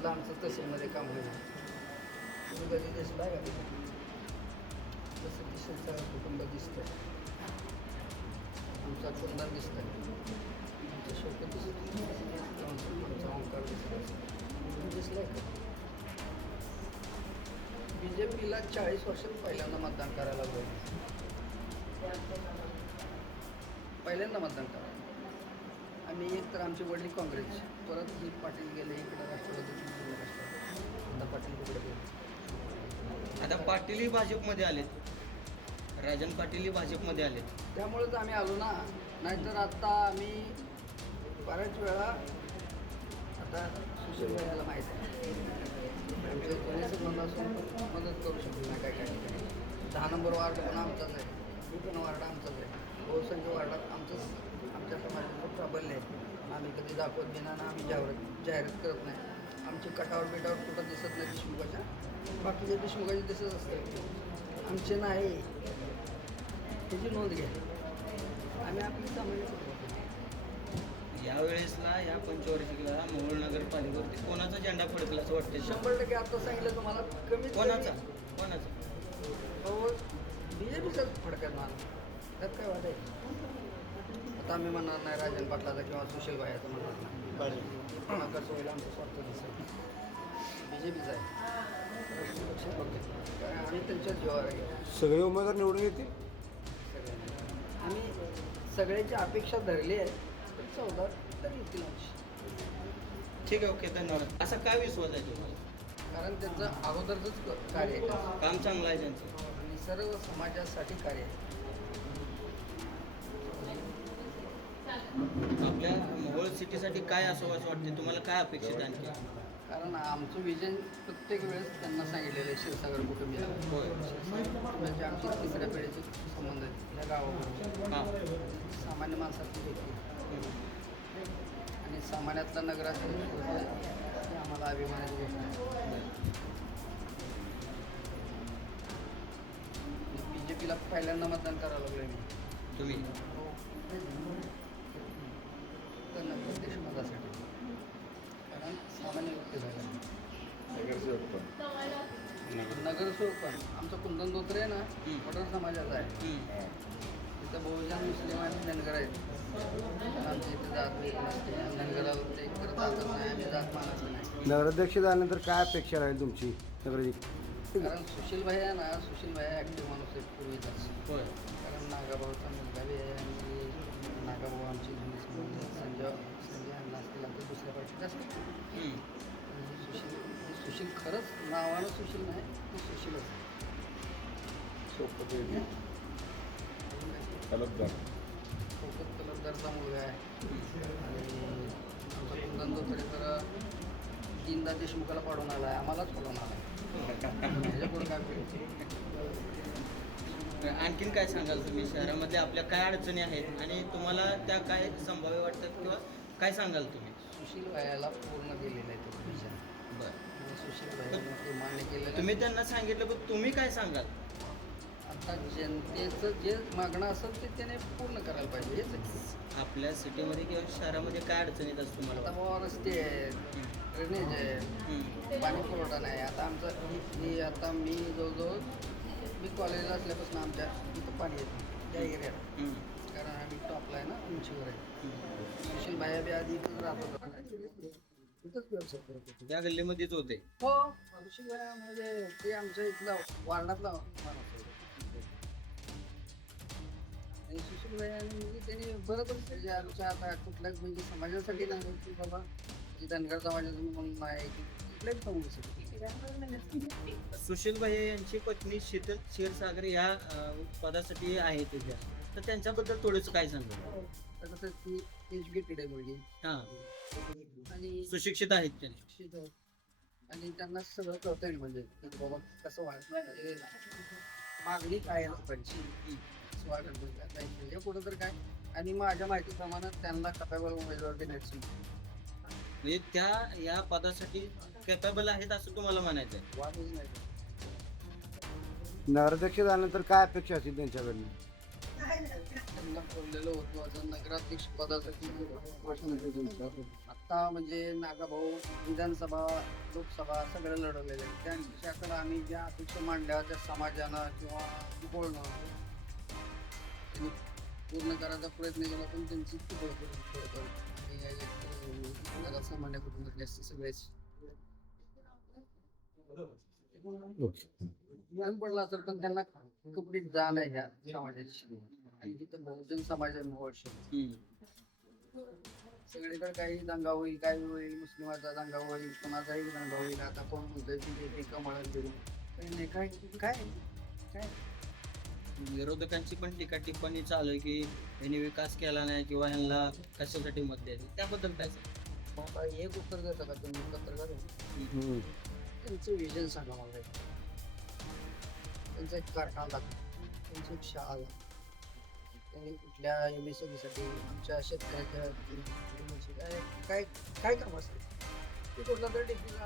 तिथलं आमचं तहसीलमध्ये काम होईल. तुम्ही कधी दिसला का तिथे तसं दिसेल सगळं कुटुंब दिसतंय. आमचा दिसत आहे आमचं शोक दिसत आमचा ओंकार दिसतोय. दिसलाय का? बी जे पीला चाळीस वर्षात पहिल्यांदा मतदान करायला लागलं पहिल्यांदा मतदान करा आम्ही एक तर आमचे वडील काँग्रेस परत ही पाटील गेले इकडे राष्ट्रवादी गेले राष्ट्रवादी. आता पाटील तिकडे गेले? आता पाटीलही भाजपमध्ये आलेत. राजन पाटीलही भाजपमध्ये आलेत. त्यामुळेच आम्ही आलो ना. नाहीतर आता आम्ही बऱ्याच वेळा आता सुशील भैयाला माहीत आहे. संबंध असून पण मदत करू शकतो नाही काय काय ठिकाणी. दहा नंबर वार्ड पण आमचाच आहे? पण वार्ड आमचाच आहे? बहुसंख्य वार्डात आमचंच आहे. आम्ही कधी दाखवत घेणार ना आम्ही जाहिरात जाहिरात करत नाही. आमची कटावर बिटावर कुठं दिसत नाही देशमुखाच्या बाकीच्या देशमुखाचे दिसत असते. आमचे नाही. त्याची नोंद घ्या. आम्ही आपली सामान्य. यावेळेसला या पंचवार्षिकला मोहोळ नगरपालिकेवरती कोणाचा झेंडा फडकला असं वाटतं शंभर टक्के आता सांगितलं तुम्हाला कमीत कोणाचा? कोणाचा? बी जे पीचाच फडक्यात माल. त्यात काय वाटायचं आता आम्ही म्हणणार नाही राजन पाटलाचा किंवा सुशील भाईचा म्हणणार नाही. कसं होईल आमचं स्वार्थ दिसेल. बी जे पीचा आहे. कारण आम्ही त्यांच्याच जीवावर आहे. सगळे उमेदवार निवडून येतील? सगळ्यांना आम्ही सगळ्यांची अपेक्षा धरली आहे तर चौदा तरी येतील आमची. ठीक आहे ओके धन्यवाद. असा काय विश्वास आहे तुम्हाला? कारण त्यांचं अगोदरच कार्य आहे. काम चांगलं आहे त्यांचं. आणि सर्व समाजासाठी कार्य आहे. आपल्या मोहोळ सिटीसाठी काय असावं असं वाटते तुम्हाला काय अपेक्षित आणखी? कारण आमचं विजन प्रत्येक वेळेस त्यांना सांगितलेलं आहे क्षीरसागर कुटुंबियाला होय. म्हणजे आमची तिसऱ्या पिढीचे संबंध आहेत या गावाबरोबर हां. सामान्य माणसाची व्यक्ती आणि सामान्यातला होतोय, हे आम्हाला अभिमानाची गोष्ट आहे बी जे पीला पहिल्यांदा मतदान करायला लागलो मी. तुम्ही? तर नंतर देशमुखासाठी कारण सामान्य व्यक्ती झाला पण. आमचा कुंदन धोत्रे आहे ना. पठार समाजाचा आहे. तिथं बहुजन मुस्लिम आणि धनगर आहेत. तर आमच्या इथे जात नसते. इकडे जातच नाही आम्ही जात मानत नाही. नगराध्यक्ष झाल्यानंतर काय अपेक्षा राहील तुमची नगराध्यक्ष कारण सुशील भाई आहे ना सुशील भाई ॲक्टिव्ह माणूस आहे पूर्वीचाच होय. कारण नागाभाऊचा मुलगा बी आहे आणि नागाभाऊ आमची. संजय संजय अण्णा असतील आता दुसऱ्या पार्टीत असतील सुशील सुशील खरंच नावानं सुशील नाही तो. सुशीलच आहे. कोकण तलबदारचा मुलगा आहे. आणि आमचा कुंदन धोत्रे तर तीनदा देशमुखाला पाडून आला आहे. आम्हालाच पाडून आला आहे. ह्याच्यापुढे काय करायचं? आणखीन काय सांगाल तुम्ही? शहरामध्ये आपल्या काय अडचणी आहेत? आणि तुम्हाला त्या काय संभाव्य वाटतात किंवा काय सांगाल तुम्ही? सुशील भायाला पूर्ण दिलेलं आहे. मान्य तुम्ही त्यांना सांगितलं पण तुम्ही काय सांगाल आता जनतेचं जे मागणं असेल ते त्याने पूर्ण करायला पाहिजे हेच. आपल्या सिटीमध्ये किंवा शहरामध्ये काय अडचणी येतात तुम्हाला आता? बाबा रस्ते आहेत ड्रेनेज आहे. पाणी पुरवठा नाही आता आमचं ही आता मी जवळजवळ मी कॉलेजला असल्यापासून आमच्या इथं पाणी येतं त्या एरियात. कारण आम्ही टॉपला आहे ना उंचीवर आहे. सुशील भाया बी आधी इथंच राहत होता इथंच व्यवसाय करत होते त्या गल्लीमध्येच होते. हो भाया म्हणजे ते आमच्या इथला वार्डातला माणूस आहे आणि म्हणजे त्यांनी बरोबर म्हणजे आमच्या आता कुठल्याच म्हणजे समाजासाठी नाही की बाबा जे धनगर समाजाचं म्हणून नाही की कुठल्याच समाजासाठी. सुशील भाई यांची पत्नी शीतल क्षीरसागर या अं, पदासाठी आहे तिथे तर त्यांच्याबद्दल थोडंसं काय सांगा तर कसं ती एज्युकेटेड आहे मुलगी. हां. आणि सुशिक्षित आहेत त्यांनी शिक्षित आहे. आणि त्यांना सगळं कळतं आहे म्हणजे की बाबा कसं वाढ म्हणजे मागणी काय आहे लोकांची? कसं वाढत. काय म्हणजे कुठं तर काय? आणि माझ्या माहितीप्रमाणे त्यांना कपायबल उमेदवार देण्याची म्हणजे त्या या पदासाठी कॅपेबल आहेत असं तुम्हाला म्हणायचं आहे वादच नाही. नगराध्यक्ष झाल्यानंतर काय अपेक्षा असतील त्यांच्याकडनं? बोललेलं होतं. आता नगराध्यक्ष पदासाठी आता म्हणजे नागाभाऊ विधानसभा लोकसभा सगळं लढवलेलं त्यांच्याकडं आम्ही ज्या अपेक्षा मांडल्या त्या समाजानं किंवा बोलणं त्यांनी पूर्ण करायचा प्रयत्न केला पण त्यांची अं, सामान्य कुटुंबातले असते सगळेच. पडला असेल पण त्यांना कपडे जाण ह्या समाजाची. आणि तिथं बहुजन समाज आहे मोहोळशी सगळीकडे काही दंगा होईल काही होईल मुस्लिमाचा दंगा होईल कोणाचाही दंगा होईल आता कोण म्हणतोय बीजेपी कमळ काही नाही काय काय काय? विरोधकांची पण टीका टिप्पणी चालू आहे की यांनी विकास केला नाही किंवा ह्यांना कशासाठी मत द्यायचे? त्याबद्दल काय एक उत्तर देता का तुम्ही? पत्रकार. त्यांचं विजन सांगा मला. त्यांचा एक कारखाना त्यांची एक शाळा त्यांनी कुठल्या एम एससाठी आमच्या शेतकऱ्याच्या काय काय काय काम असते? ते कुठला तरी डिग्री